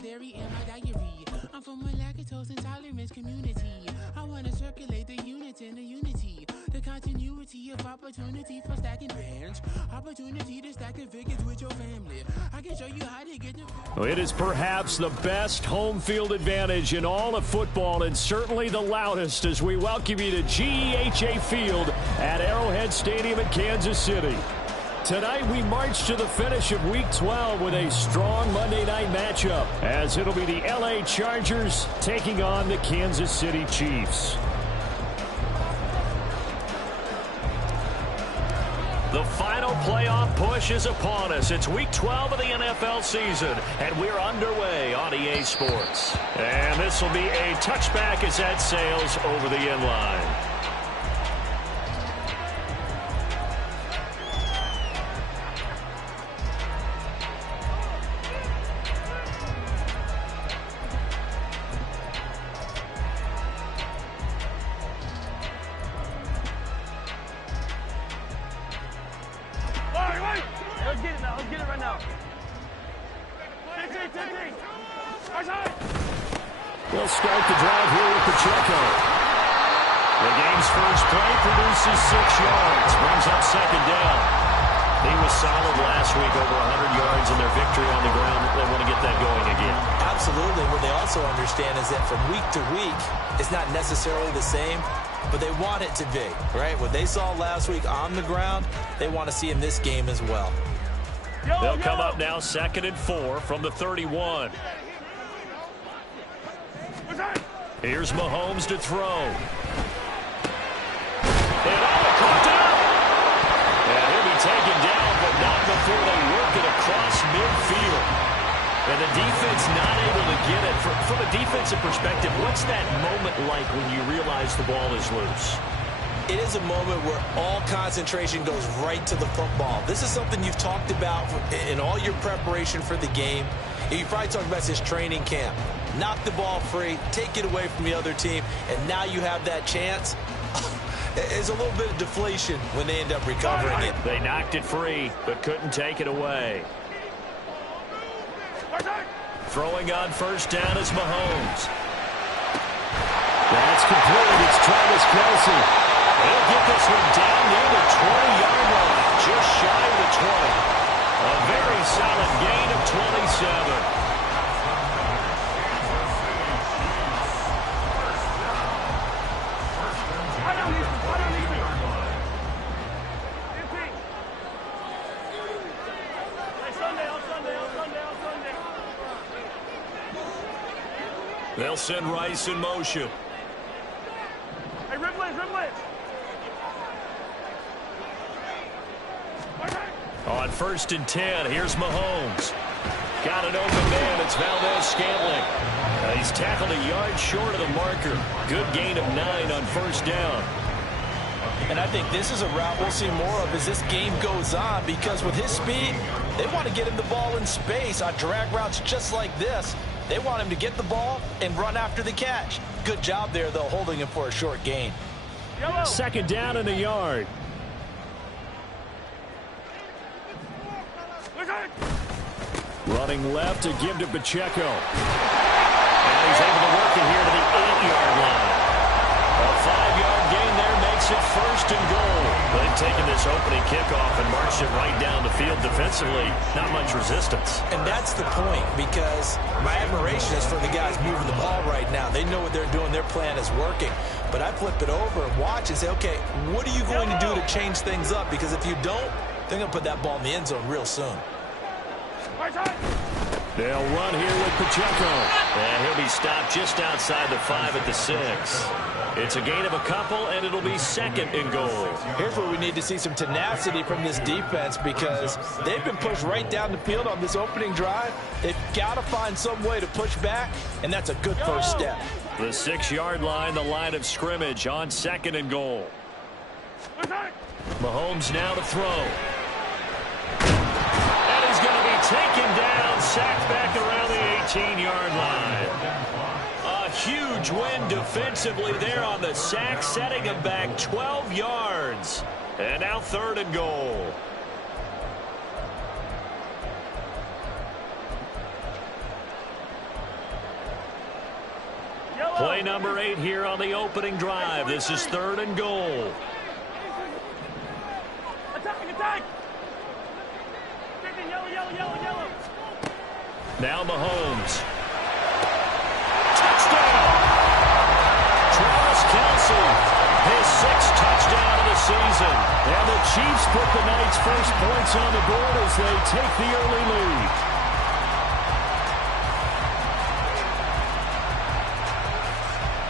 dairy in my diary. I'm from a lactose intolerance community. I want to circulate the unity and the unity. The continuity of opportunity for stacking bench. Opportunity to stack the figures with your family. I can show you how to get the... It is perhaps the best home field advantage in all of football, and certainly the loudest, as we welcome you to GEHA Field at Arrowhead Stadium in Kansas City. Tonight we march to the finish of Week 12 with a strong Monday night matchup, as it'll be the LA Chargers taking on the Kansas City Chiefs. The final playoff push is upon us. It's Week 12 of the NFL season, and we're underway on EA Sports. And this will be a touchback as that sails over the end line. They'll start the drive here with Pacheco. The game's first play produces 6 yards, brings up second down. He was solid last week, over 100 yards in their victory on the ground. They want to get that going again. Absolutely. What they also understand is that from week to week, it's not necessarily the same, but they want it to be, right? What they saw last week on the ground, they want to see in this game as well. They'll come up now 2nd and 4 from the 31. Here's Mahomes to throw. And caught up. And he'll be taken down, but not before they work it across midfield. And the defense not able to get it. From a defensive perspective, what's that moment like when you realize the ball is loose? It is a moment where all concentration goes right to the football. This is something you've talked about in all your preparation for the game. You probably talked about this training camp. Knock the ball free, take it away from the other team, and now you have that chance. There's a little bit of deflation when they end up recovering it. They knocked it free, but couldn't take it away. Throwing on first down is Mahomes. That's complete. It's Travis Kelce. He'll get this one down near the 20-yard line, just shy of the 20. A very solid gain of 27. They'll send Rice in motion. Hey, Ripley. On 1st and 10, here's Mahomes. Got an open man. It's Valdez-Scantling. He's tackled a yard short of the marker. Good gain of 9 on first down. And I think this is a route we'll see more of as this game goes on, because with his speed, they want to get him the ball in space on drag routes just like this. They want him to get the ball and run after the catch. Good job there, though, holding him for a short gain. Second down and a yard. Running left to give to Pacheco. And he's able to work it here to the 8-yard line. A 5-yard gain there makes it 1st and goal. They've taken this opening kickoff and marched it right down the field defensively. Not much resistance. And that's the point, because my admiration is for the guys moving the ball right now. They know what they're doing. Their plan is working. But I flip it over and watch and say, okay, what are you going to do to change things up? Because if you don't, they're going to put that ball in the end zone real soon. They'll run here with Pacheco. And he'll be stopped just outside the 5 at the 6. It's a gain of a couple, and it'll be 2nd and goal. Here's where we need to see some tenacity from this defense, because they've been pushed right down the field on this opening drive. They've got to find some way to push back, and that's a good first step. The 6-yard line, the line of scrimmage on 2nd and goal. Mahomes now to throw. And he's going to be taken down, sacked back around the 18-yard line. A huge win defensively there on the sack, setting him back 12 yards. And now 3rd and goal. Play number 8 here on the opening drive. This is 3rd and goal. Attack! Yellow. Now Mahomes. Touchdown! Travis Kelce, his 6th touchdown of the season. And the Chiefs put the Knights' first points on the board as they take the early lead.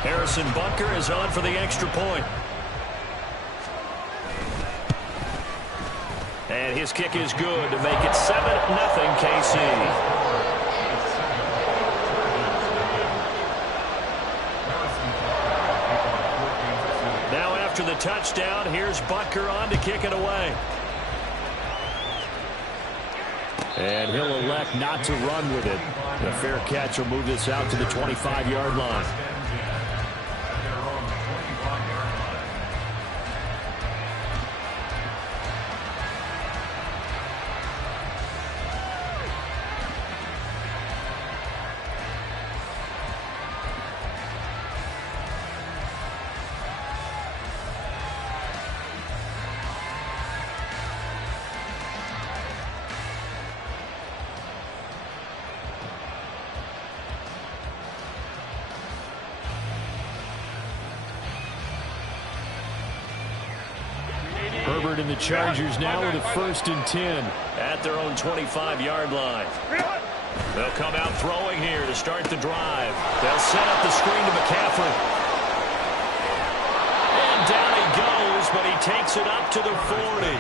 Harrison Butker is on for the extra point. And his kick is good to make it 7-0 KC. Now after the touchdown, here's Butker on to kick it away. And he'll elect not to run with it. The fair catch will move this out to the 25-yard line. Herbert and the Chargers now with a 1st and 10 at their own 25-yard line. They'll come out throwing here to start the drive. They'll set up the screen to McCaffrey. And down he goes, but he takes it up to the 40.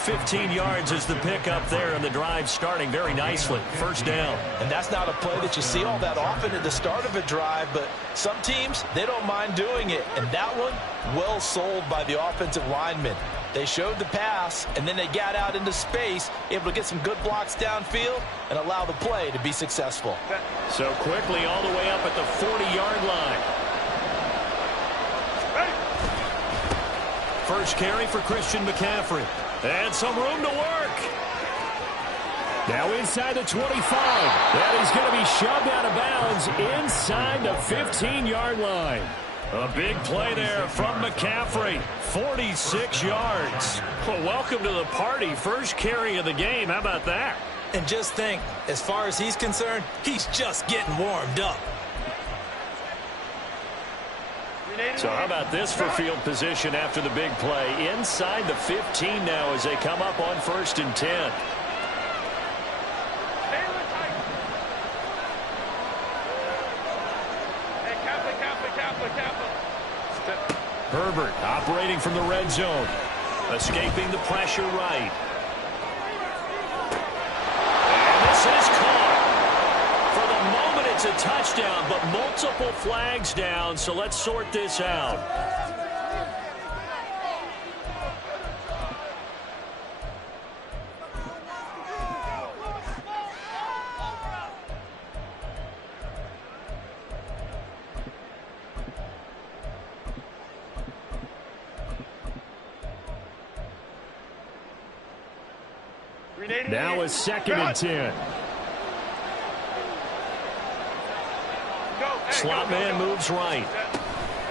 15 yards is the pickup there, and the drive starting very nicely. 1st down. And that's not a play that you see all that often at the start of a drive, but some teams, they don't mind doing it. And that one, well sold by the offensive lineman. They showed the pass, and then they got out into space, able to get some good blocks downfield and allow the play to be successful. So quickly all the way up at the 40-yard line. First carry for Christian McCaffrey. And some room to work. Now inside the 25. That is going to be shoved out of bounds inside the 15-yard line. A big play there from McCaffrey. 46 yards. Well, welcome to the party. First carry of the game. How about that? And just think, as far as he's concerned, he's just getting warmed up. So how about this for field position after the big play? Inside the 15 now as they come up on 1st and 10. Herbert operating from the red zone. Escaping the pressure right. And this is caught. For the moment, it's a touchdown, but multiple flags down, so let's sort this out. Now it's 2nd and 10. Slot man moves right.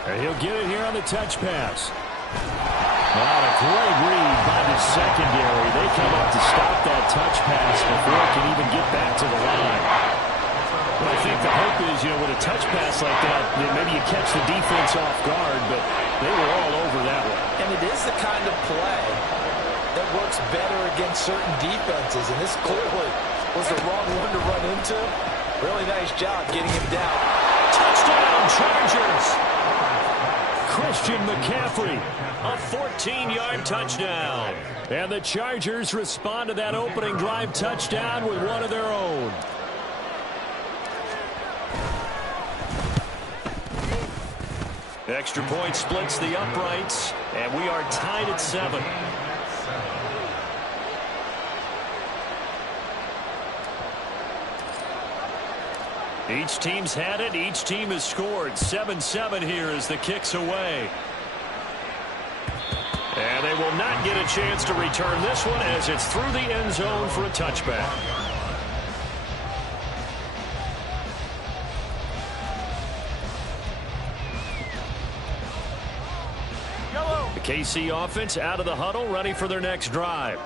And he'll get it here on the touch pass. Wow, a great read by the secondary. They come up to stop that touch pass before it can even get back to the line. Well, I think the hope is, with a touch pass like that, maybe you catch the defense off guard, but they were all over that one. And it is the kind of play that works better against certain defenses, and this clearly was the wrong one to run into. Really nice job getting him down. Touchdown, Chargers! Christian McCaffrey, a 14-yard touchdown. And the Chargers respond to that opening drive touchdown with one of their own. Extra point splits the uprights, and we are tied at 7. Each team's had it. Each team has scored. 7-7 here as the kick's away. And they will not get a chance to return this one as it's through the end zone for a touchback. The KC offense out of the huddle, ready for their next drive.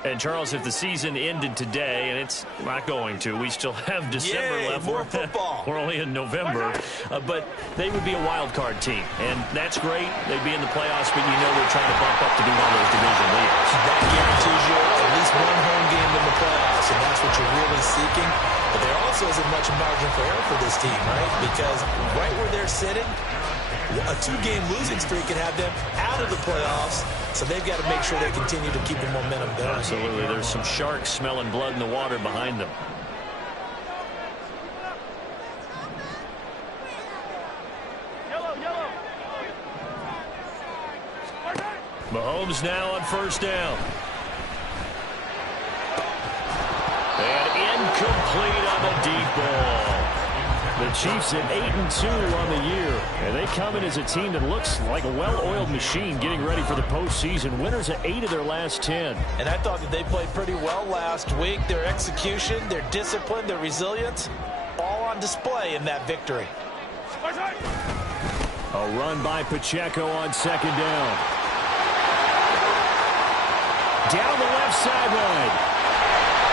And, Charles, if the season ended today, and it's not going to, we still have December left. More football. We're only in November. But they would be a wild card team. And that's great. They'd be in the playoffs, but you know they're trying to bump up to be one of those division leaders. That guarantees you at least one home game in the playoffs, and that's what you're really seeking. But there also isn't much margin for error for this team, right? Because right where they're sitting, a 2-game losing streak can have them out of the playoffs, so they've got to make sure they continue to keep the momentum going. Absolutely. There's some sharks smelling blood in the water behind them. Yellow. Mahomes now on first down. And incomplete on the deep ball. The Chiefs at 8-2 on the year, and they come in as a team that looks like a well-oiled machine getting ready for the postseason. Winners at 8 of their last 10. And I thought that they played pretty well last week. Their execution, their discipline, their resilience, all on display in that victory. A run by Pacheco on second down. Down the left sideline.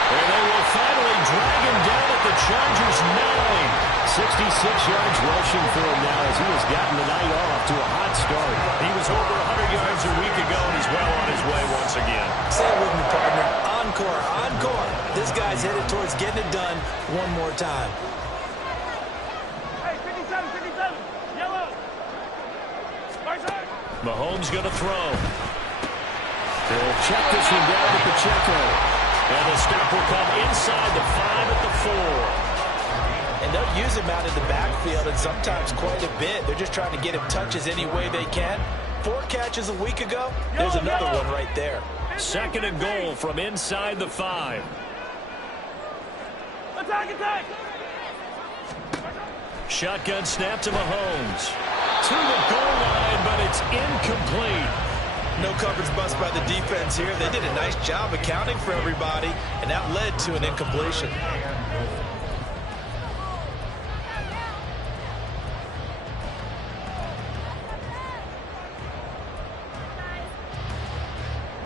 And they will finally drag him down at the Chargers' 9. 66 yards rushing for him now as he has gotten the night off to a hot start. He was over 100 yards a week ago and he's well on his way once again. Say it with me, partner. Encore. This guy's headed towards getting it done one more time. Hey, 57. Yellow. Mahomes going to throw. He'll check this one down to Pacheco. And the stop will come inside the 5 at the 4. And they'll use him out in the backfield, and sometimes quite a bit. They're just trying to get him touches any way they can. 4 catches a week ago. There's another one right there. Second and goal from inside the 5. Attack! Shotgun snap to Mahomes. To the goal line, but it's incomplete. No coverage bust by the defense here. They did a nice job accounting for everybody, and that led to an incompletion.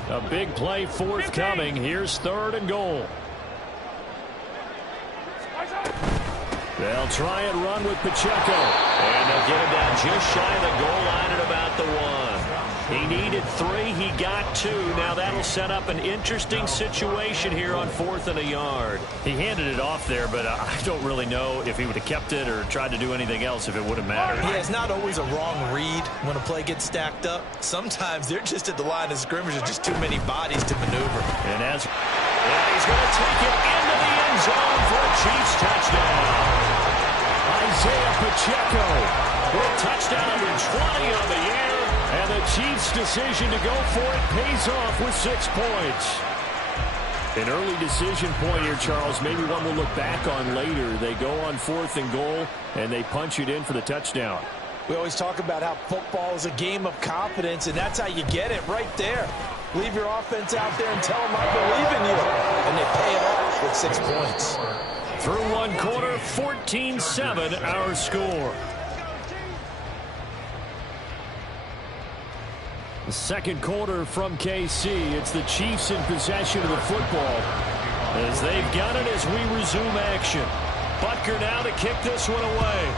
A big play forthcoming. Here's third and goal. They'll try and run with Pacheco. And they'll get him down just shy of the goal line at about the 1. He needed 3. He got 2. Now that'll set up an interesting situation here on 4th and a yard. He handed it off there, but I don't really know if he would have kept it or tried to do anything else if it would have mattered. Yeah, it's not always a wrong read when a play gets stacked up. Sometimes they're just at the line of scrimmage. There's just too many bodies to maneuver. And he's going to take it into the end zone for a Chiefs touchdown. Isaiah Pacheco with touchdown number 20 on the year. And the Chiefs' decision to go for it pays off with 6 points. An early decision point here, Charles. Maybe one we'll look back on later. They go on 4th and goal, and they punch it in for the touchdown. We always talk about how football is a game of confidence, and that's how you get it right there. Leave your offense out there and tell them I believe in you. And they pay it off with 6 points. Through one quarter, 14-7 our score. The second quarter from KC. It's the Chiefs in possession of the football as they've got it as we resume action. Butker now to kick this one away.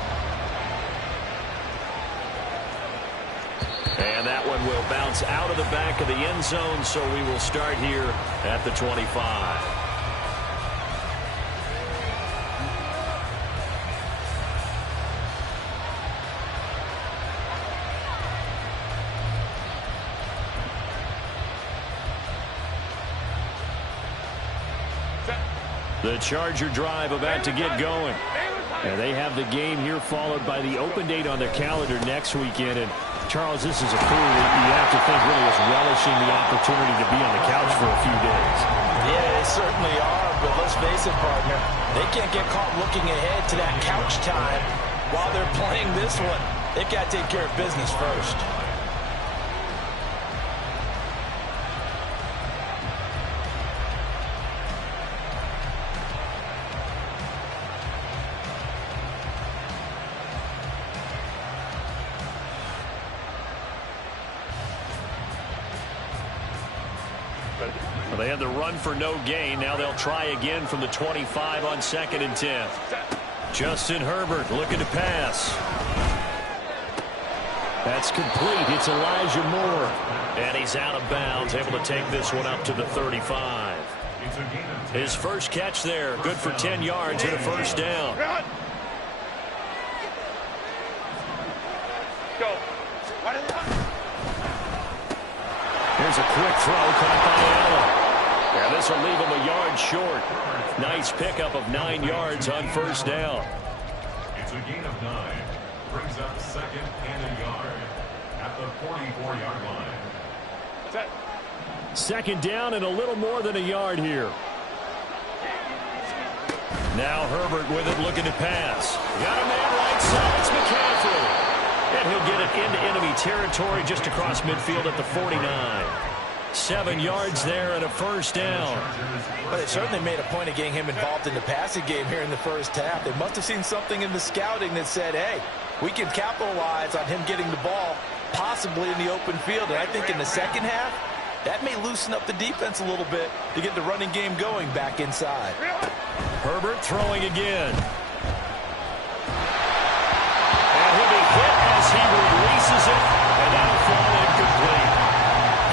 And that one will bounce out of the back of the end zone, so we will start here at the 25. The Charger drive about to get going. And they have the game here followed by the open date on their calendar next weekend. And Charles, this is a crew that you have to think really is relishing the opportunity to be on the couch for a few days. Yeah, they certainly are. But let's face it, partner, they can't get caught looking ahead to that couch time while they're playing this one. They've got to take care of business first. Well, they had the run for no gain. Now they'll try again from the 25 on 2nd and 10. Justin Herbert looking to pass. That's complete. It's Elijah Moore. And he's out of bounds, able to take this one up to the 35. His first catch there, good for 10 yards and a first down. Go. Here's a quick throw caught by Allen. And this will leave him a yard short. Nice pickup of 9 yards on first down. It's a gain of 9. Brings up 2nd and a yard at the 44-yard line. Set. 2nd down and a little more than a yard here. Now Herbert with it, looking to pass. Got a man right side. It's McCaffrey. And he'll get it into enemy territory just across midfield at the 49. 7 yards there and a first down. But they certainly made a point of getting him involved in the passing game here in the first half. They must have seen something in the scouting that said, hey, we can capitalize on him getting the ball possibly in the open field. And I think in the second half, that may loosen up the defense a little bit to get the running game going back inside. Herbert throwing again. And he'll be hit as he releases it, and that'll fall incomplete.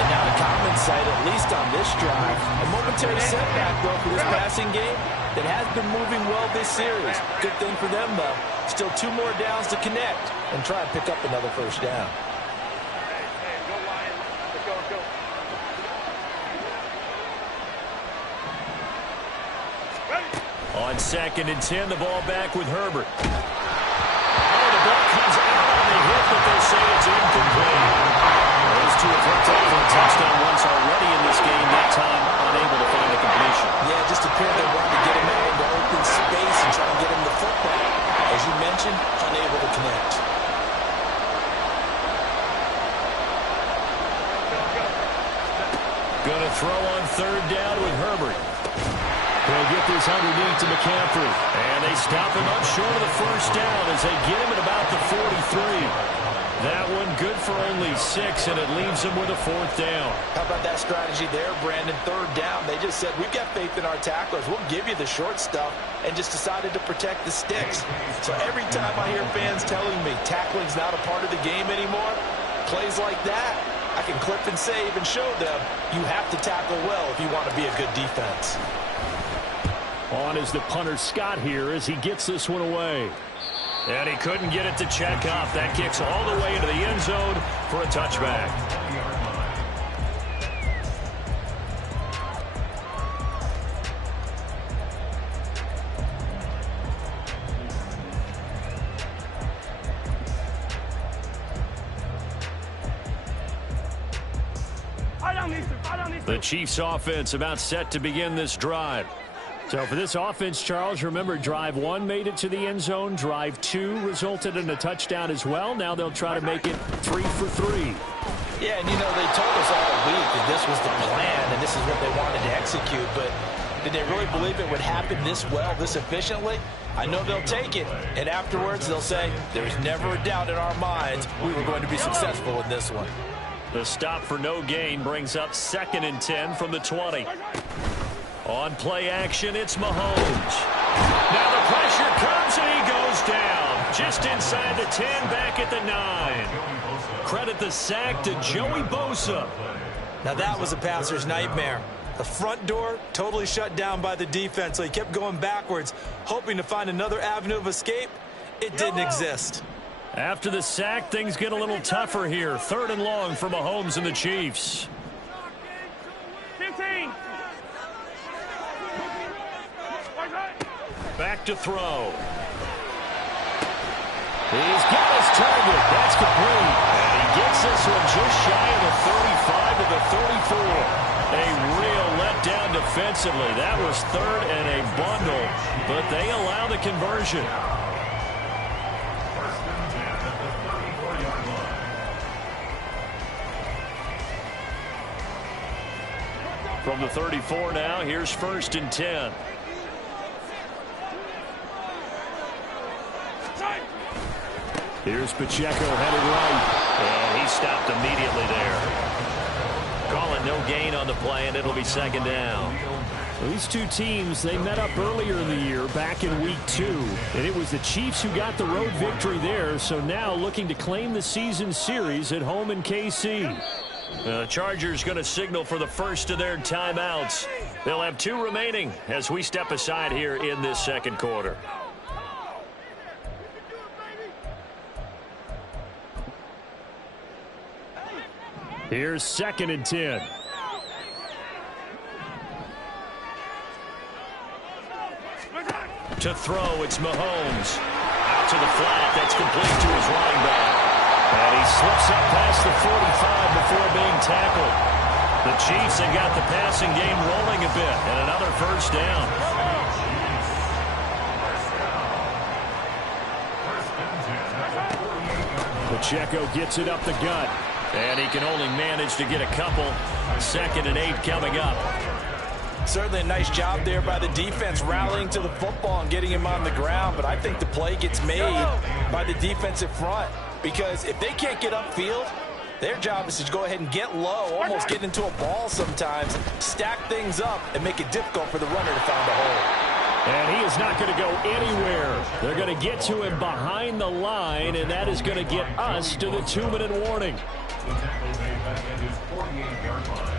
And now the common sight, at least on this drive, a momentary setback, though, for this passing game that has been moving well this series. Good thing for them, though. Still 2 more downs to connect and try and pick up another first down. Hey, go Lions. Let's go, let's go. On 2nd and 10, the ball back with Herbert. Oh, the ball comes out on the hit, but they say it's incomplete. Those two have hooked up for a touchdown once already in this game, that time unable to find a completion. Yeah, just appeared they wanted to get him out into open space and try and get him the football. As you mentioned, unable to connect. Gonna throw on 3rd down with Herbert. He'll get this underneath to McCaffrey. And they stop him up short of the first down as they get him at about the 43. That one good for only 6, and it leaves him with a 4th down. How about that strategy there, Brandon? 3rd down. They just said, we've got faith in our tacklers. We'll give you the short stuff, and just decided to protect the sticks. So every time I hear fans telling me tackling's not a part of the game anymore, plays like that, I can clip and save and show them you have to tackle well if you want to be a good defense. On is the punter Scott here as he gets this one away. And he couldn't get it to check up. That kicks all the way into the end zone for a touchback. The Chiefs offense about set to begin this drive. So for this offense, Charles, remember drive 1 made it to the end zone. Drive 2 resulted in a touchdown as well. Now they'll try to make it 3 for 3. Yeah, and you know, they told us all week that this was the plan and this is what they wanted to execute, but did they really believe it would happen this well, this efficiently? I know they'll take it, and afterwards they'll say, there's never a doubt in our minds we were going to be successful in this one. The stop for no gain brings up 2nd and 10 from the 20. On play action, it's Mahomes. Now the pressure comes and he goes down. Just inside the 10, back at the 9. Credit the sack to Joey Bosa. Now that was a passer's nightmare. The front door totally shut down by the defense, so he kept going backwards, hoping to find another avenue of escape. It didn't exist. After the sack, things get a little tougher here. 3rd and long for Mahomes and the Chiefs. 15. Back to throw. He's got his target. That's complete. And he gets this one just shy of the 35 to the 34. A real letdown defensively. That was 3rd and a bundle, but they allow the conversion. From the 34 now, here's 1st and 10. Here's Pacheco headed right. And he stopped immediately there. Calling no gain on the play, and it'll be second down. These two teams, they met up earlier in the year, back in Week 2. And it was the Chiefs who got the road victory there, so now looking to claim the season series at home in KC. The Chargers going to signal for the first of their timeouts. They'll have 2 remaining as we step aside here in this second quarter. Here's 2nd and 10. To throw, it's Mahomes. Out to the flat, that's complete to his running back. And he slips up past the 45 before being tackled. The Chiefs have got the passing game rolling a bit, and another first down. Pacheco gets it up the gut. And he can only manage to get a couple. 2nd and 8 coming up. Certainly a nice job there by the defense rallying to the football and getting him on the ground. But I think the play gets made by the defensive front. Because if they can't get upfield, their job is to go ahead and get low, almost get into a ball sometimes, stack things up, and make it difficult for the runner to find a hole. And he is not going to go anywhere. They're going to get to him behind the line, and that is going to get us to the 2-minute warning. The tackle made back at his 48-yard line.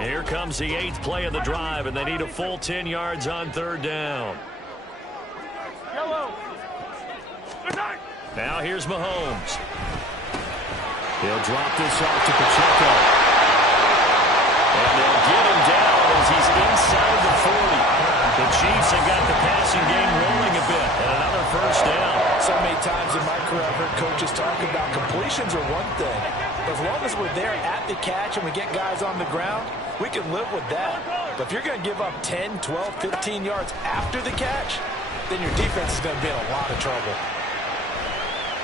Here comes the 8th play of the drive, and they need a full 10 yards on 3rd down. Now here's Mahomes. He'll drop this off to Pacheco. And they'll get him down as he's inside the 40. The Chiefs have got the passing game rolling a bit, and another first down. So many times in my career I've heard coaches talk about completions are one thing. As long as we're there at the catch and we get guys on the ground, we can live with that. But if you're going to give up 10, 12, 15 yards after the catch, then your defense is going to be in a lot of trouble.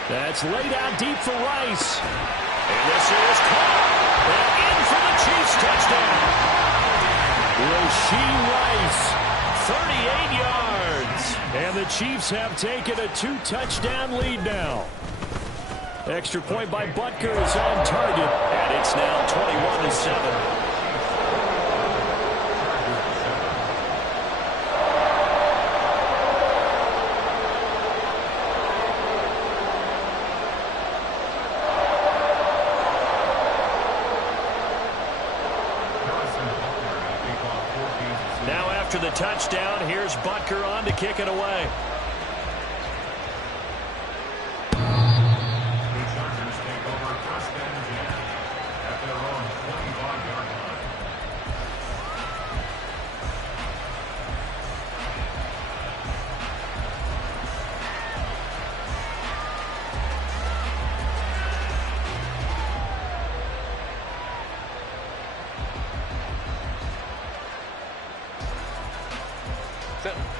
That's laid out deep for Rice. And this is caught. And in for the Chiefs touchdown. Rashee Rice. 38 yards. And the Chiefs have taken a 2-touchdown lead now. Extra point by Butker is on target. And it's now 21-7. Now after the touchdown, here's Butker on to kick it away. The Chargers take over 1st and 10 at their own 25-yard line.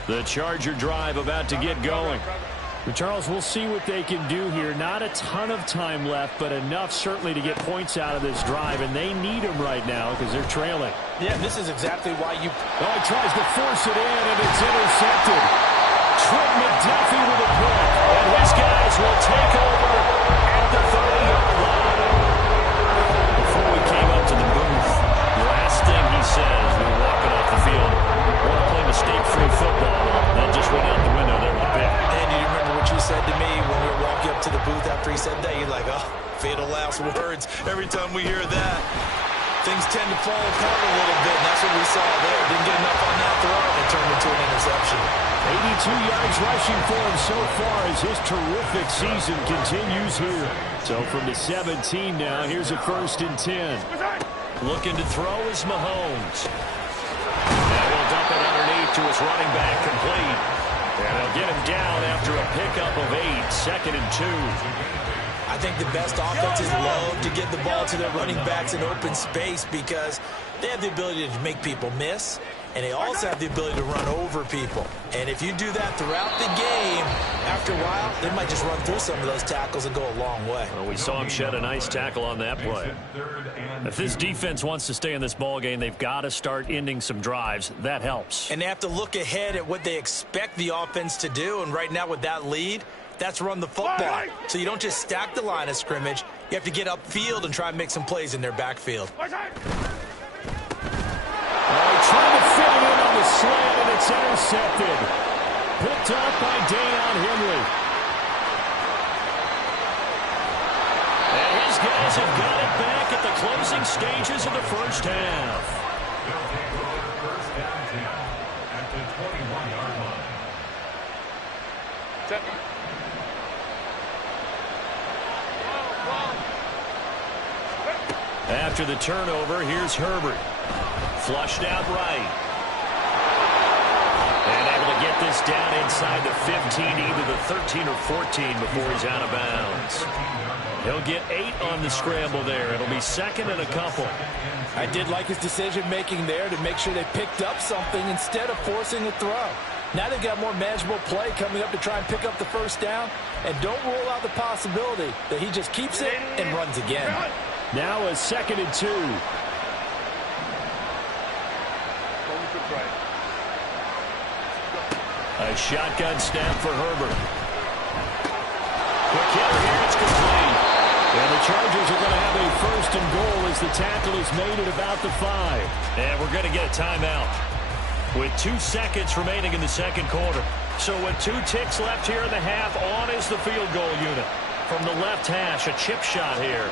The Charger drive about to get going. But Charles, we'll see what they can do here. Not a ton of time left, but enough certainly to get points out of this drive, and they need them right now because they're trailing. Yeah, this is exactly why you... Oh, he tries to force it in, and it's intercepted. Trent McDuffie with a pick. And his guys will take over at the 30-yard line. Before we came up to the booth, the last thing he says when walking off the field, want to play mistake-free football. That just went out the window there with a pick. And you remember what you said to me when we were walking up to the booth after he said that? You're like, oh, fatal last words. Every time we hear that, things tend to fall apart a little bit, and that's what we saw there. Didn't get enough on that throw, and it turned into an interception. 82 yards rushing for him so far as his terrific season continues here. So from the 17 now, here's a 1st and 10. Looking to throw is Mahomes. Now he'll dump it underneath to his running back, complete. And they'll get him down after a pickup of 8, 2nd and 2. I think the best offenses love to get the ball to their running backs in open space because they have the ability to make people miss, and they also have the ability to run over people. And if you do that throughout the game, after a while, they might just run through some of those tackles and go a long way. Well, we saw him shed a nice tackle on that play. If this defense wants to stay in this ball game, they've got to start ending some drives. That helps. And they have to look ahead at what they expect the offense to do. And right now with that lead, that's run the football. So you don't just stack the line of scrimmage. You have to get upfield and try and make some plays in their backfield. Trying to fit it in on the slant, and it's intercepted. Picked up by Deion Henry. And his guys have got it back at the closing stages of the first half. They'll take over first down 10 at the 21-yard line. After the turnover, here's Herbert. Flushed out right. And able to get this down inside the 15, either the 13 or 14 before he's out of bounds. He'll get 8 on the scramble there. It'll be second and a couple. I did like his decision-making there to make sure they picked up something instead of forcing a throw. Now they've got more manageable play coming up to try and pick up the first down, and don't rule out the possibility that he just keeps it and runs again. Now a 2nd and 2. A shotgun snap for Herbert. Quick hitter here, it's complete. And the Chargers are going to have a 1st and goal as the tackle is made at about the 5. And we're going to get a timeout with 2 seconds remaining in the second quarter. So with 2 ticks left here in the half, on is the field goal unit. From the left hash, a chip shot here.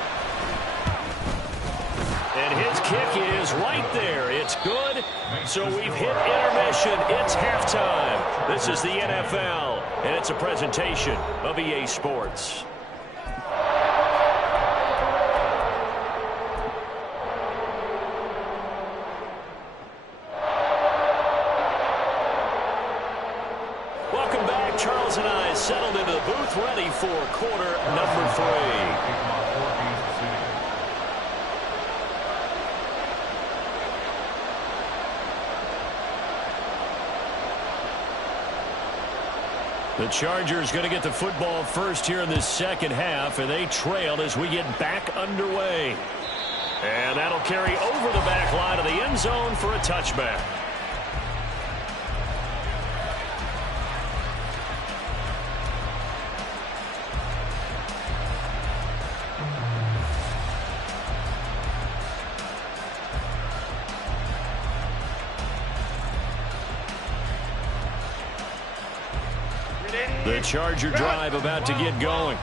And his kick is right there. It's good. So we've hit intermission. It's halftime. This is the NFL, and it's a presentation of EA Sports. Welcome back. Charles and I settled into the booth, ready for quarter number 3. The Chargers going to get the football first here in this second half, and they trail as we get back underway. And that'll carry over the back line of the end zone for a touchback. The Charger drive about to get going.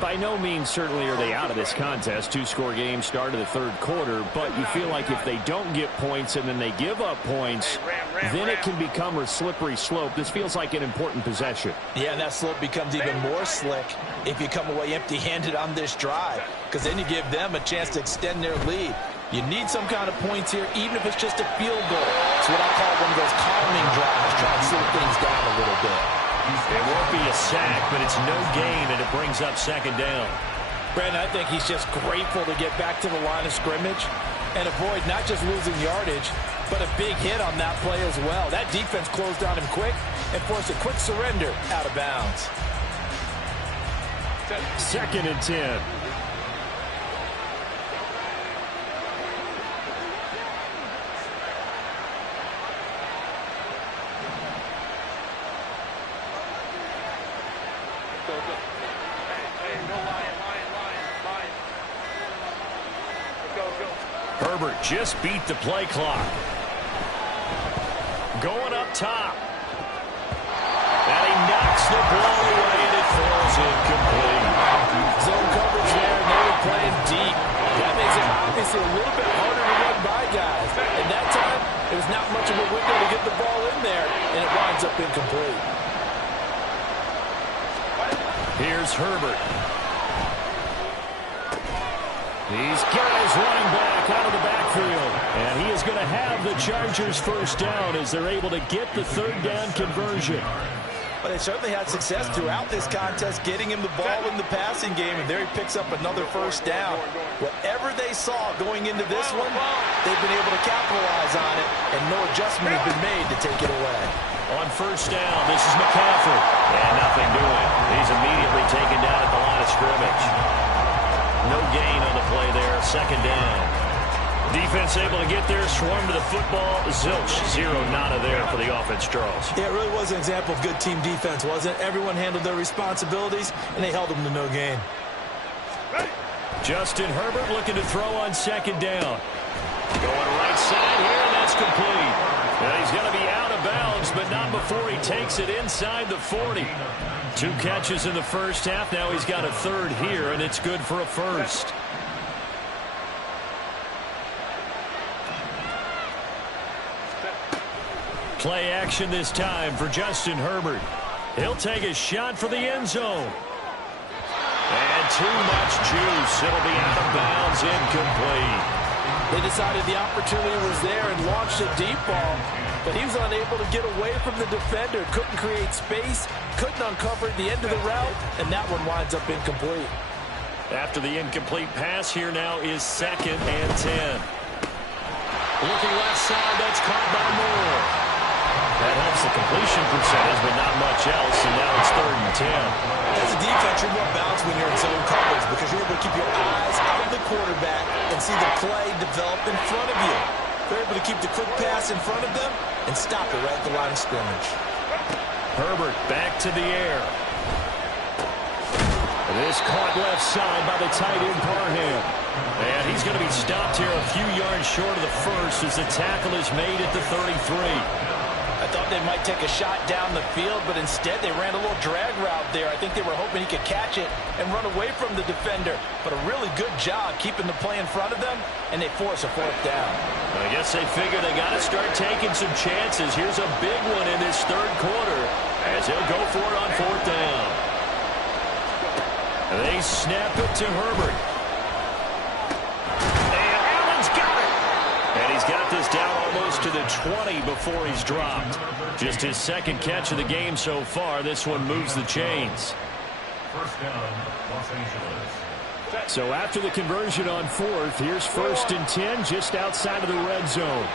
By no means certainly are they out of this contest. 2-score game start of the third quarter, but you feel like if they don't get points and then they give up points, then it can become a slippery slope. This feels like an important possession. Yeah, and that slope becomes even more slick if you come away empty-handed on this drive, because then you give them a chance to extend their lead. You need some kind of points here, even if it's just a field goal. It's what I call one of those calming drives, trying to slow things down a little bit. It won't be a sack, but it's no gain, and it brings up second down. Brandon, I think he's just grateful to get back to the line of scrimmage and avoid not just losing yardage, but a big hit on that play as well. That defense closed on him quick and forced a quick surrender out of bounds. 2nd and 10. Herbert just beat the play clock. Going up top. And he knocks the ball away, and it falls incomplete. Zone coverage there, and they were playing deep. That makes it obviously a little bit harder to run by guys. And that time, there was not much of a window to get the ball in there, and it winds up incomplete. Here's Herbert. These guys running back out of the backfield. And he is going to have the Chargers first down as they're able to get the third down conversion. But they certainly had success throughout this contest, getting him the ball in the passing game, and there he picks up another first down. Whatever they saw going into this one, they've been able to capitalize on it, and no adjustment has been made to take it away. On first down, this is McCaffrey. And nothing doing. He's immediately taken down at the line of scrimmage. No gain on the play there. Second down. Defense able to get there, swarm to the football. Zilch, zero nada there for the offense, Charles. Yeah, it really was an example of good team defense, wasn't it? Everyone handled their responsibilities, and they held them to no gain. Justin Herbert looking to throw on second down. Going right side here, and that's complete. Now he's going to be out of bounds, but not before he takes it inside the 40. 2 catches in the first half. Now he's got a third here, and it's good for a first. Play action this time for Justin Herbert. He'll take a shot for the end zone. And too much juice. It'll be out of bounds, incomplete. They decided the opportunity was there and launched a deep ball, but he was unable to get away from the defender. Couldn't create space, couldn't uncover the end of the route, and that one winds up incomplete. After the incomplete pass, here now is 2nd and 10. Looking left side, that's caught by Moore. That helps the completion percentage, but not much else, and now it's 3rd and 10. As a defense, you're more balanced when you're in zone coverage because you're able to keep your eyes out of the quarterback and see the play develop in front of you. They're able to keep the quick pass in front of them and stop it right at the line of scrimmage. Herbert back to the air. This caught left side by the tight end Parham. And he's going to be stopped here a few yards short of the first as the tackle is made at the 33. I thought they might take a shot down the field, but instead they ran a little drag route there. I think they were hoping he could catch it and run away from the defender. But a really good job keeping the play in front of them, and they force a 4th down. I guess they figure they got to start taking some chances. Here's a big one in this 3rd quarter as he'll go for it on 4th down. They snap it to Herbert. And Allen's got it. And he's got this down almost to the 20 before he's dropped. Just his 2nd catch of the game so far. This one moves the chains. First down, Los Angeles. So after the conversion on 4th, here's 1st and 10 just outside of the red zone.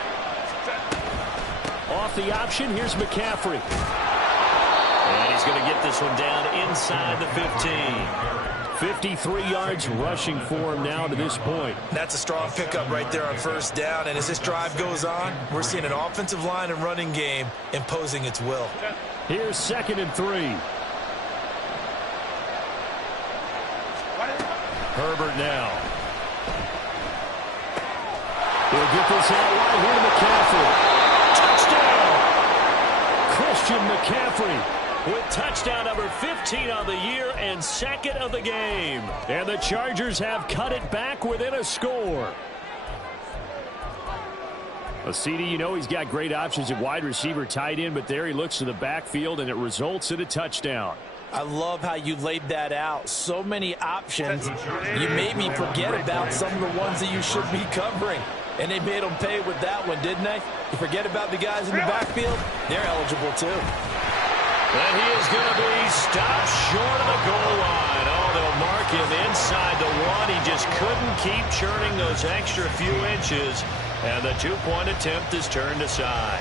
Off the option, here's McCaffrey. And he's going to get this one down inside the 15. 53 yards rushing for him now to this point. That's a strong pickup right there on 1st down. And as this drive goes on, we're seeing an offensive line and running game imposing its will. Here's 2nd and 3. Herbert now. He'll get this out right here to McCaffrey. Touchdown! Christian McCaffrey with touchdown number 15 on the year and 2nd of the game. And the Chargers have cut it back within a score. CD, you know he's got great options at wide receiver, tight end, but there he looks to the backfield, and it results in a touchdown. I love how you laid that out. So many options. You maybe forget about some of the ones that you should be covering. And they made them pay with that one, didn't they? You forget about the guys in the backfield, they're eligible too. And he is going to be stopped short of the goal line. Oh, they'll mark him inside the 1. He just couldn't keep churning those extra few inches. And the 2-point attempt is turned aside.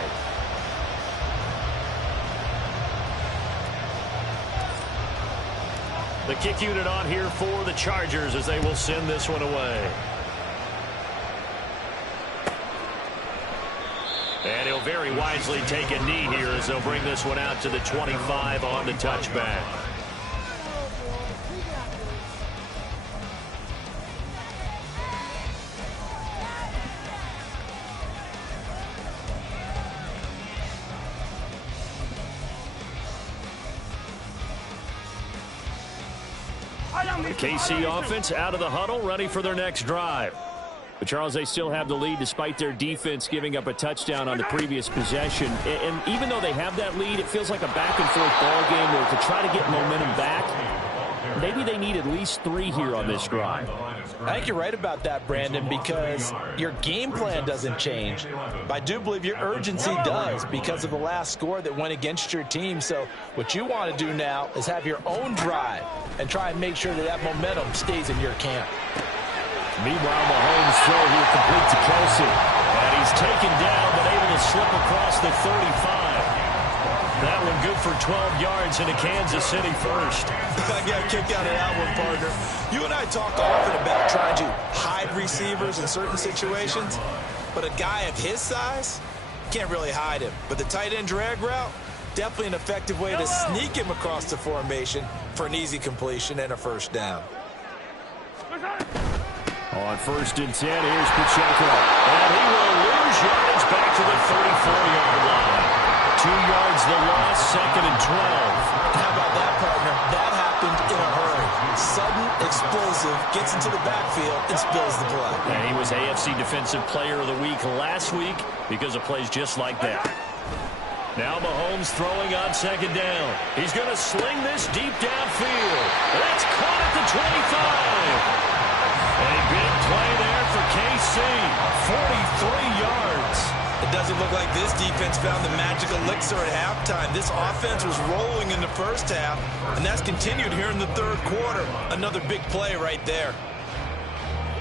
The kick unit on here for the Chargers as they will send this one away. And he'll very wisely take a knee here as they'll bring this one out to the 25 on the touchback. The KC offense out of the huddle, ready for their next drive. But, Charles, they still have the lead despite their defense giving up a touchdown on the previous possession. And even though they have that lead, it feels like a back-and-forth ball game where to try to get momentum back, maybe they need at least 3 here on this drive. I think you're right about that, Brandon, because your game plan doesn't change. But I do believe your urgency does because of the last score that went against your team. So what you want to do now is have your own drive and try and make sure that that momentum stays in your camp. Meanwhile, Mahomes throw here complete to Kelsey. And he's taken down but able to slip across the 35. That one good for 12 yards into Kansas City first. I got a kick out of that one, partner. You and I talk often about trying to hide receivers in certain situations, but a guy of his size can't really hide him. But the tight end drag route, definitely an effective way to sneak him across the formation for an easy completion and a first down. On 1st and 10, here's Pacheco. And he will lose yards back to the 34-yard line. 2 yards the loss, 2nd and 12. How about that, partner? That happened in a hurry. Sudden, explosive, gets into the backfield and spills the play. And he was AFC Defensive Player of the Week last week because of plays just like that. Now Mahomes throwing on 2nd down. He's going to sling this deep downfield. That's caught at the 25. A big play there for KC. 43 yards. It doesn't look like this defense found the magic elixir at halftime. This offense was rolling in the first half, and that's continued here in the 3rd quarter. Another big play right there.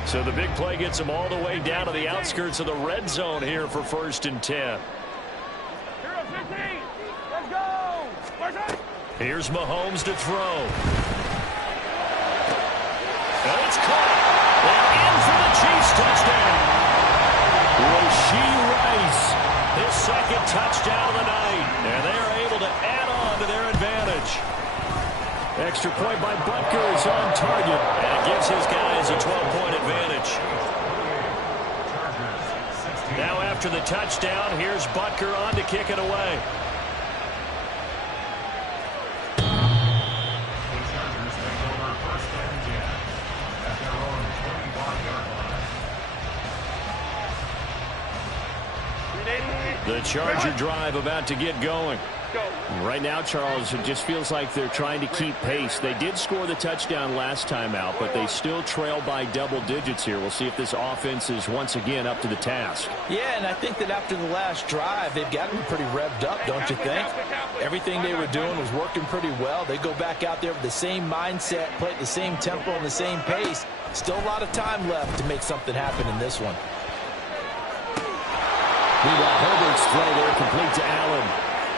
So the big play gets him all the way down to the outskirts of the red zone here for 1st and 10. Let's go! Here's Mahomes to throw. And it's caught. And in for the Chiefs touchdown. Rashee Rice, his 2nd touchdown of the night. And they're able to add on to their advantage. Extra point by Butker is on target. And it gives his guys a 12-point advantage. Now after the touchdown, here's Butker on to kick it away. The Charger drive about to get going. Right now, Charles, it just feels like they're trying to keep pace. They did score the touchdown last time out, but they still trail by double digits here. We'll see if this offense is once again up to the task. Yeah, and I think that after the last drive, they've gotten pretty revved up, don't you think? Everything they were doing was working pretty well. They go back out there with the same mindset, play at the same tempo and the same pace. Still a lot of time left to make something happen in this one. Meanwhile, Herbert's throw there complete to Allen.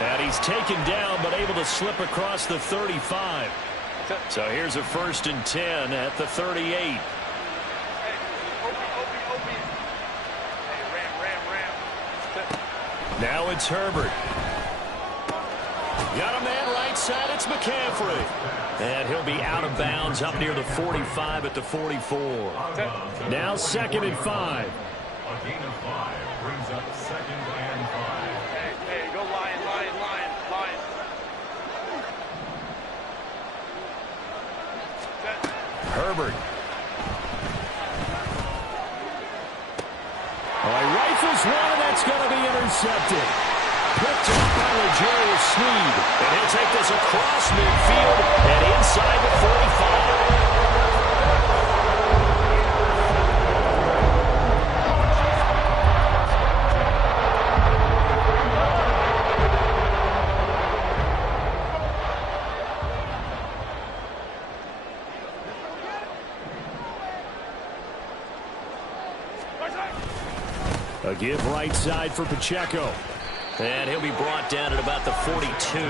And he's taken down but able to slip across the 35. So here's a 1st and 10 at the 38. Now it's Herbert. Got a man right side. It's McCaffrey. And he'll be out of bounds up near the 45 at the 44. Now 2nd and 5. A gain of 5 brings up 2nd and 5. Hey, go Lion. Herbert. Oh, he rifles one, and that's going to be intercepted. Picked up by L'Jarius Sneed. And he'll take this across midfield and inside the 45. A give right side for Pacheco. And he'll be brought down at about the 42.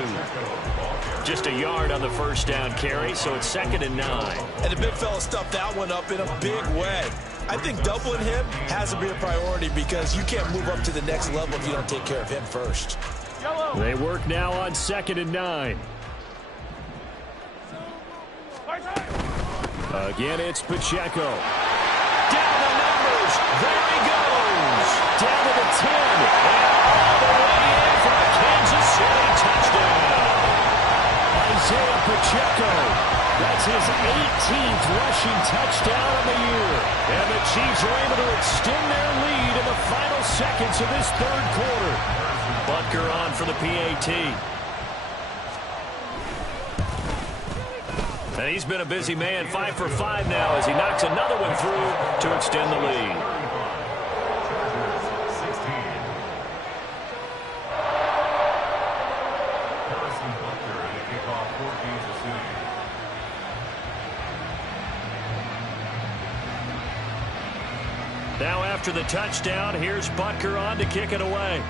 Just a yard on the 1st down carry, so it's 2nd and 9. And the big fella stuffed that one up in a big way. I think doubling him has to be a priority because you can't move up to the next level if you don't take care of him first. They work now on 2nd and 9. Again, it's Pacheco. Down the numbers. There he goes. Down to the 10. And all the way in for a Kansas City touchdown. Isaiah Pacheco. That's his 18th rushing touchdown of the year. And the Chiefs are able to extend their lead in the final seconds of this 3rd quarter. Butker on for the PAT. And he's been a busy man, 5 for 5 now as he knocks another one through to extend the lead. Now after the touchdown, here's Butker on to kick it away.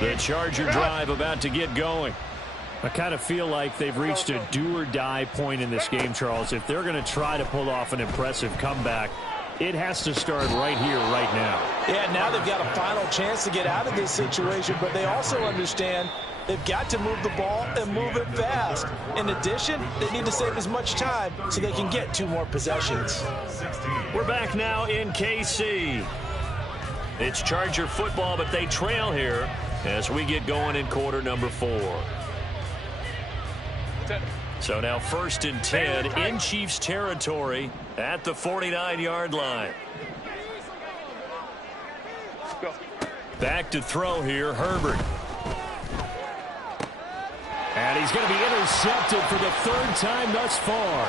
The Charger drive about to get going. I kind of feel like they've reached a do-or-die point in this game, Charles. If they're going to try to pull off an impressive comeback, it has to start right here, right now. Yeah, now they've got a final chance to get out of this situation, but they also understand they've got to move the ball and move it fast. In addition, they need to save as much time so they can get 2 more possessions. We're back now in KC. It's Charger football, but they trail here as we get going in quarter number 4. So now 1st and 10 in Chiefs territory at the 49-yard line. Back to throw here, Herbert. And he's going to be intercepted for the 3rd time thus far.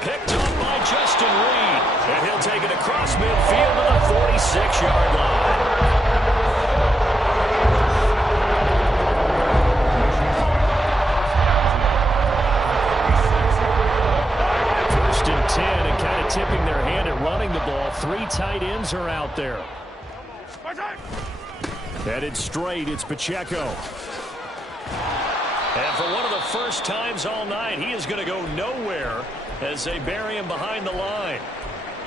Picked up by Justin Reed. And he'll take it across midfield to the 46-yard line. And kind of tipping their hand at running the ball. 3 tight ends are out there. Headed straight, it's Pacheco. And for one of the first times all night, he is going to go nowhere as they bury him behind the line.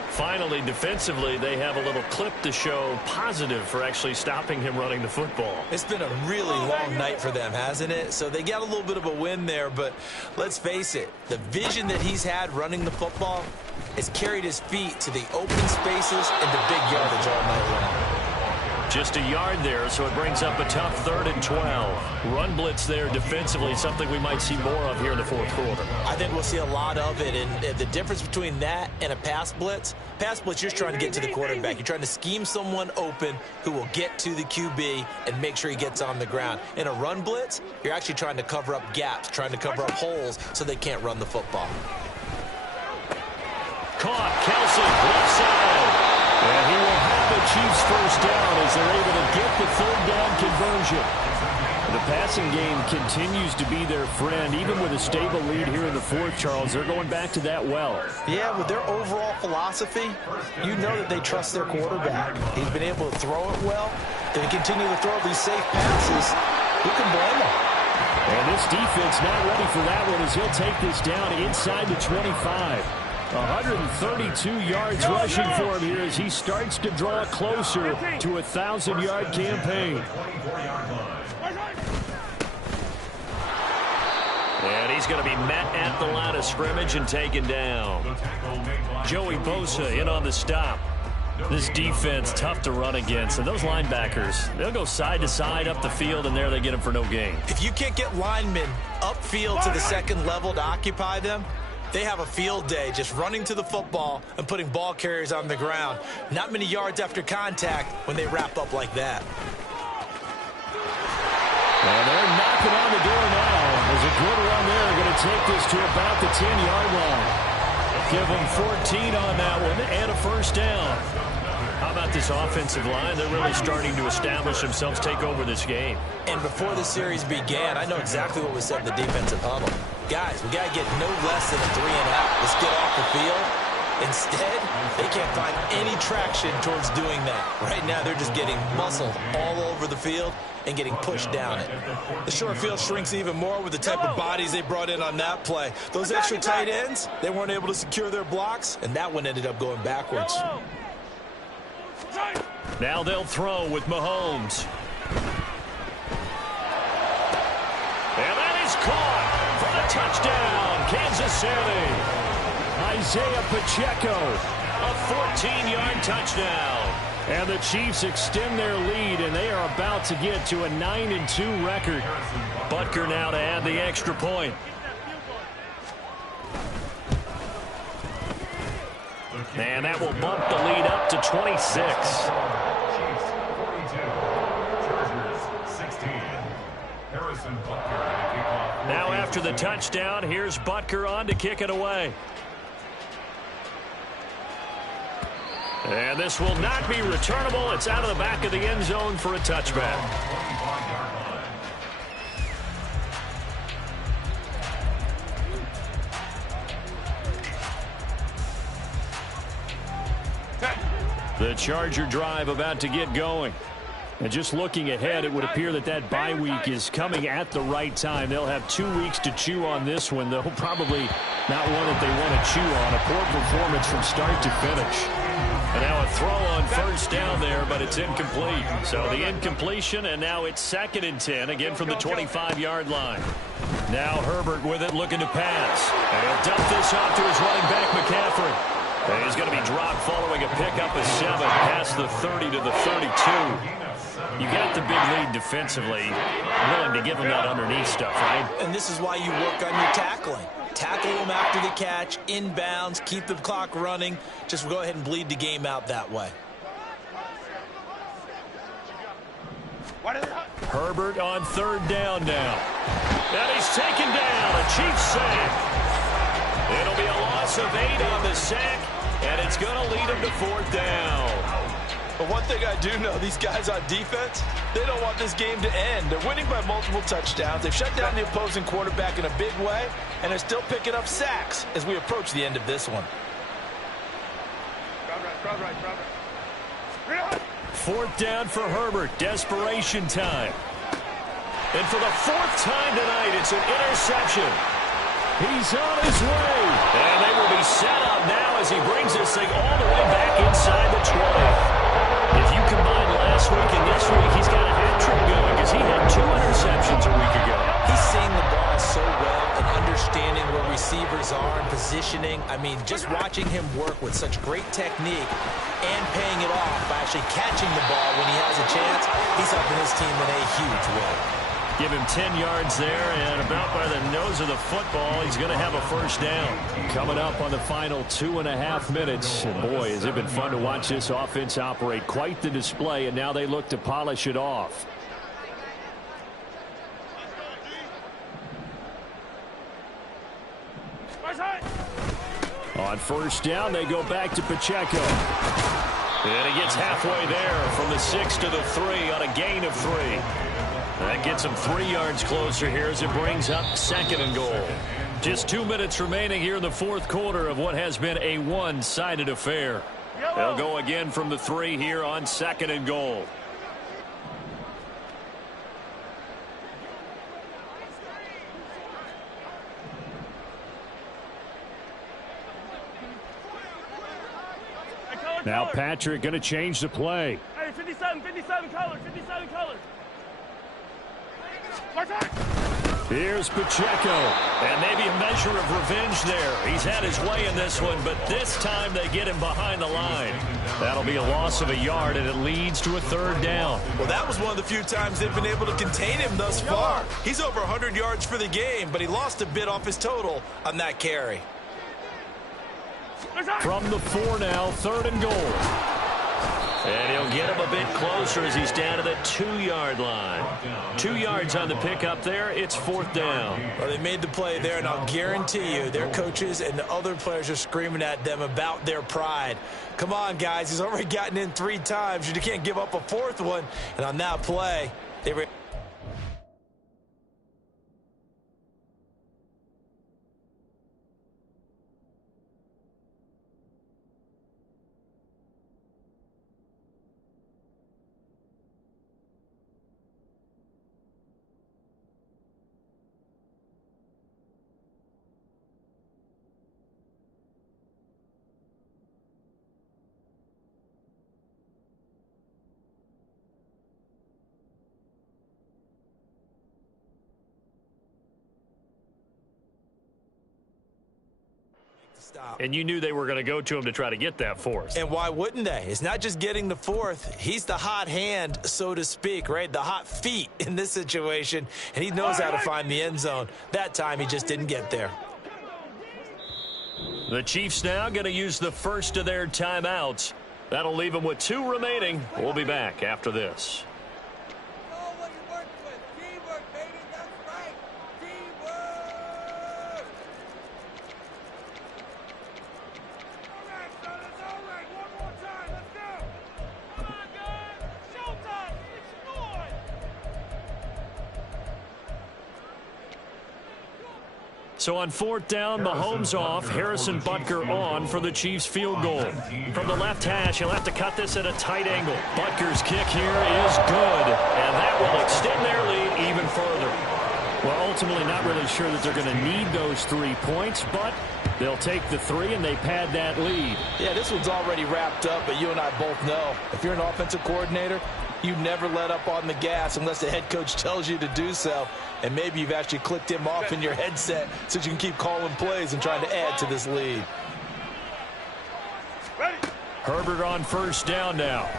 Finally, defensively, they have a little clip to show positive for actually stopping him running the football. It's been a really long night for them, hasn't it? So they got a little bit of a win there, but let's face it, the vision that he's had running the football has carried his feet to the open spaces and the big yardage all night long. Just a yard there, so it brings up a tough 3rd and 12. Run blitz there defensively, something we might see more of here in the 4th quarter. I think we'll see a lot of it, and the difference between that and a pass blitz, you're just trying to get to the quarterback. You're trying to scheme someone open who will get to the QB and make sure he gets on the ground. In a run blitz, you're actually trying to cover up gaps, trying to cover up holes so they can't run the football. Caught, Kelsey, left side. And he will have the Chiefs 1st down as they're able to get the 3rd down conversion. The passing game continues to be their friend. Even with a stable lead here in the 4th, Charles, they're going back to that well. Yeah, with their overall philosophy, you know that they trust their quarterback. He's been able to throw it well. They continue to throw these safe passes. Who can blame them? And this defense not ready for that one as he'll take this down inside the 25. 132 yards rushing for him here as he starts to draw closer to a 1,000-yard campaign. And he's going to be met at the line of scrimmage and taken down. Joey Bosa in on the stop. This defense tough to run against, and those linebackers, they'll go side to side up the field, and there they get them for no gain. If you can't get linemen upfield to the 2nd level to occupy them, they have a field day just running to the football and putting ball carriers on the ground. Not many yards after contact when they wrap up like that. And they're knocking on the door now. There's a good run there. Going to take this to about the 10-yard line. Give them 14 on that one and a 1st down. How about this offensive line? They're really starting to establish themselves, take over this game. And before the series began, I know exactly what was said in the defensive huddle. Guys, we got to get no less than a 3-and-out. Let's get off the field. Instead, they can't find any traction towards doing that. Right now, they're just getting muscled all over the field and getting pushed down it. The short field shrinks even more with the type of bodies they brought in on that play. Those extra tight ends, they weren't able to secure their blocks, and that one ended up going backwards. Now they'll throw with Mahomes. And that is caught for the touchdown, Kansas City. Isaiah Pacheco, a 14-yard touchdown. And the Chiefs extend their lead, and they are about to get to a 9-2 record. Butker now to add the extra point. And that will bump the lead up to 26. Chiefs 42, Chargers 16. Harrison Butker to kick off. Now after the touchdown, here's Butker on to kick it away. And this will not be returnable. It's out of the back of the end zone for a touchback. The Charger drive about to get going. And just looking ahead, it would appear that bye week is coming at the right time. They'll have 2 weeks to chew on this one. They'll probably not one that they want to chew on. A poor performance from start to finish. And now a throw on first down there, but it's incomplete. So the incompletion, and now it's 2nd and 10, again from the 25-yard line. Now Herbert with it, looking to pass. And he'll dump this off to his running back, McCaffrey. And he's going to be dropped following a pickup of 7 past the 30 to the 32. You got the big lead defensively, willing to give him that underneath stuff, right? And this is why you work on your tackling. Tackle them after the catch, inbounds, keep the clock running. Just go ahead and bleed the game out that way. Herbert on 3rd down now. And he's taken down. A Chiefs sack. It'll be a loss of 8 on the sack, and it's going to lead him to 4th down. But one thing I do know, these guys on defense, they don't want this game to end. They're winning by multiple touchdowns. They've shut down the opposing quarterback in a big way, and they're still picking up sacks as we approach the end of this one. 4th down for Herbert. Desperation time. And for the 4th time tonight, it's an interception. He's on his way. And they will be set up now as he brings this thing all the way back inside the 20. If you combine last week and this week, he's got a hat-trick going because he had 2 interceptions a week ago. He's seeing the ball so well and understanding where receivers are and positioning. I mean, just watching him work with such great technique and paying it off by actually catching the ball when he has a chance, he's helping his team in a huge way. Give him 10 yards there, and about by the nose of the football, he's going to have a 1st down. Coming up on the final 2.5 minutes. And boy, has it been fun to watch this offense operate. Quite the display, and now they look to polish it off. On 1st down, they go back to Pacheco. And he gets halfway there from the 6 to the 3 on a gain of 3. That gets him 3 yards closer here as it brings up 2nd and goal. Just 2 minutes remaining here in the 4th quarter of what has been a one-sided affair. They'll go again from the 3 here on 2nd and goal. Now Patrick going to change the play. Hey, 57 colors, 57 colors. Here's Pacheco, and maybe a measure of revenge there. He's had his way in this one, but this time they get him behind the line. That'll be a loss of a yard, and it leads to a 3rd down. Well, that was one of the few times they've been able to contain him thus far. He's over 100 yards for the game, but he lost a bit off his total on that carry. From the 4 now, 3rd and goal. And he'll get him a bit closer as he's down to the 2-yard line. 2 yards on the pickup there. It's 4th down. Well, they made the play there, and I'll guarantee you their coaches and the other players are screaming at them about their pride. Come on, guys. He's already gotten in 3 times. You can't give up a 4th one. And on that play, they were... And you knew they were going to go to him to try to get that 4th. And why wouldn't they? It's not just getting the 4th. He's the hot hand, so to speak, right? The hot feet in this situation. And he knows how to find the end zone. That time he just didn't get there. The Chiefs now going to use the first of their timeouts. That'll leave them with 2 remaining. We'll be back after this. So on 4th down, Mahomes off, Harrison Butker on for the Chiefs field goal. From the left hash, he'll have to cut this at a tight angle. Butker's kick here is good, and that will extend their lead even further. Well, ultimately not really sure that they're going to need those 3 points, but they'll take the 3 and they pad that lead. Yeah, this one's already wrapped up, but you and I both know if you're an offensive coordinator, you never let up on the gas unless the head coach tells you to do so. And maybe you've actually clicked him off in your headset so you can keep calling plays and trying to add to this lead. Herbert on 1st down now.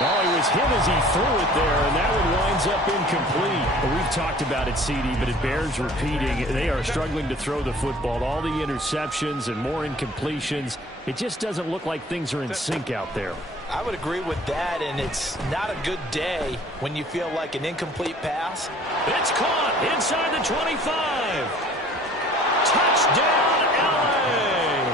Oh, he was hit as he threw it there, and that one winds up incomplete. Well, we've talked about it, CD, but it bears repeating. They are struggling to throw the football. All the interceptions and more incompletions. It just doesn't look like things are in sync out there. I would agree with that, and it's not a good day when you feel like an incomplete pass. It's caught inside the 25. Touchdown, LA.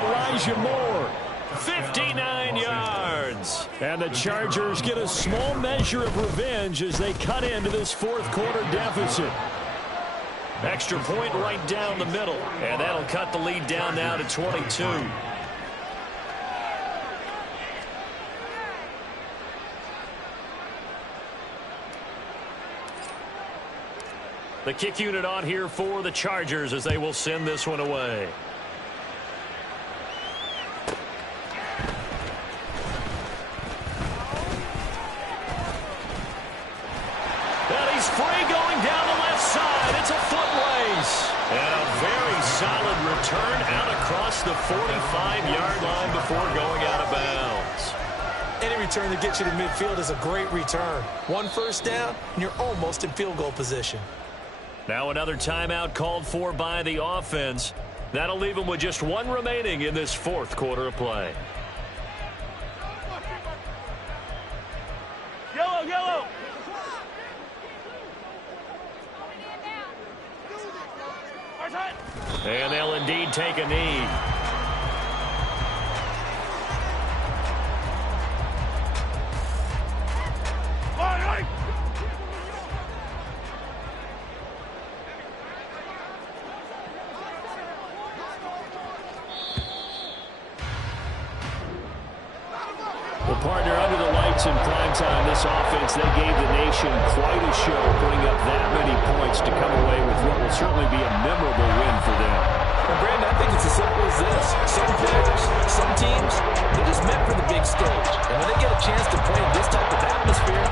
Elijah Moore, 59 yards. And the Chargers get a small measure of revenge as they cut into this 4th quarter deficit. Extra point right down the middle, and that'll cut the lead down now to 22. The kick unit on here for the Chargers as they will send this one away. And he's free going down the left side. It's a foot race. And a very solid return out across the 45-yard line before going out of bounds. Any return that gets you to midfield is a great return. 1 first down, and you're almost in field goal position. Now another timeout called for by the offense. That'll leave them with just 1 remaining in this 4th quarter of play. Yellow, yellow. And they'll indeed take a knee. Well, partner, under the lights in primetime, this offense, they gave the nation quite a show, putting up that many points to come away with what will certainly be a memorable win for them. Well, Brandon, I think it's as simple as this. Some players, some teams, they're just meant for the big stage. And when they get a chance to play in this type of atmosphere,